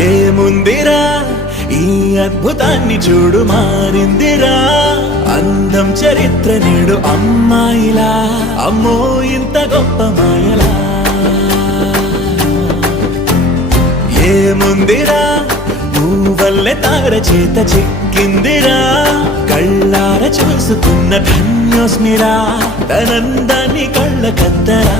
ఏముందిరా ఈ అద్భుతాన్ని చూడు మారిందిరా అందం చరిత్ర నేడు అమ్మాయిలా అమ్మో ఇంత గొప్ప మాయలా ఏముందిరా నువ్వల్లే తార చేత చిక్కిందిరా కళ్ళార చూసుకున్న ధన్యోస్మిరా తనందాన్ని కళ్ళ కద్దరా